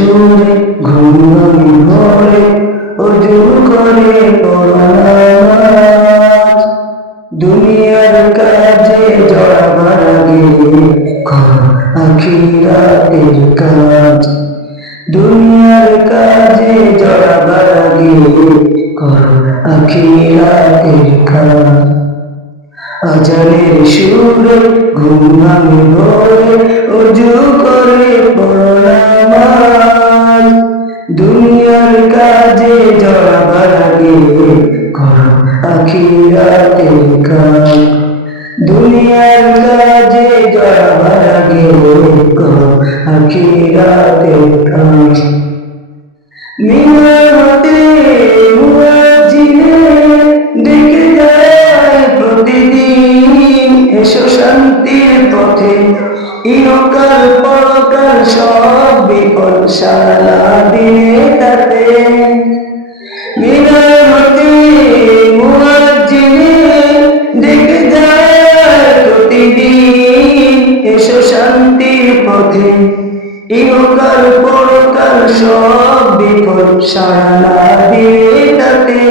সুরে ঘুম ভাঙে ভোরে ওযু করে পড়া নামাজ। দুনিয়ার কাজে জড়াবার আগে করো আখিরাতের কাজ। দুনিয়ার কাজে জড়াবার আগে করো আখিরাতের কাজ। আজানের সুরে ঘুম ভাঙে ভোরে ওযু করে পড়ো নামাজ। দুনিয়ার কাজে জড়াবার আগে করো আখিরাতের কাজ। দুনিয়ার কাজে জড়াবার আগে করো আখিরাতের কাজ। মিনাতে মুয়াজ্জিনে ডেকে যায় প্রতিদিন, এসো শান্তির পথে ইহকাল পরকাল সব বিপদ সারা দিনে তাতে। মিনাতে মুয়াজ্জিনে ডেকে যায় প্রতিদিন, এসো শান্তির পথে ইহকাল পরকাল সব বিপদ সারা দিনে তাতে।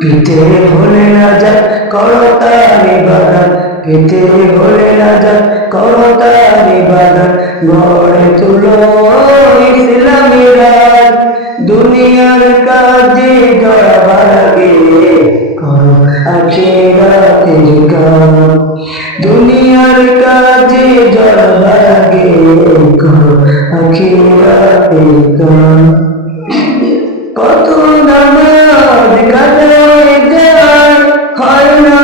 পেতে হলে নাজাত করো তার ইবাদত, পেতে হলে নাজাত করো তার ইবাদত। গড়ে তুলো ইসলামী রাত, দুনিয়ার কাজে জড়াবার আগে করো আখিরাতের কাজ। দুনিয়ার কাজে জড়াবার আগে করো আখিরাতের কাজ। কত নামাজ কাটায় যায় হয় না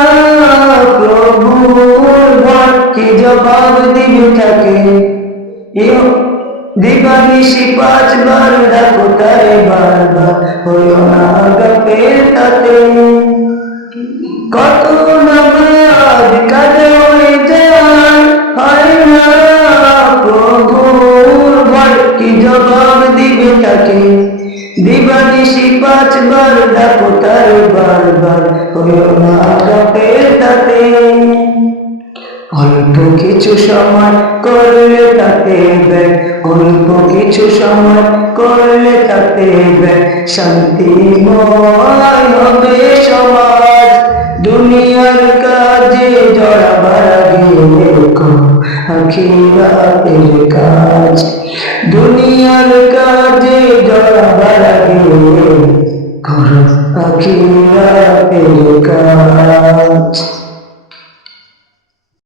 প্রভুর ভয়, কি জবাব দিবে তাকে? দিবানিশি 5 বার ডাকো তারে বারবার, হইও না গাফেল তাতে। কত নামাজ কাটায় যায় হয় না প্রভুর ভয়, কি জবাব দিবে তাকে? দিবানিশি 5 বার ডাকো তারে বারবার, হইও না গাফেল তাতে। অল্প কিছু সময় করলে তাতে ব্যয়, অল্প কিছু সময় করলে তাতে ব্যয়, শান্তিময় হবে সমাজ। দুনিয়ার কাজে জড়াবার আগে করো আখিরাতের কাজ। দুনিয়ার কাজে জড়াবার আগে করো আখিরাতের কাজ।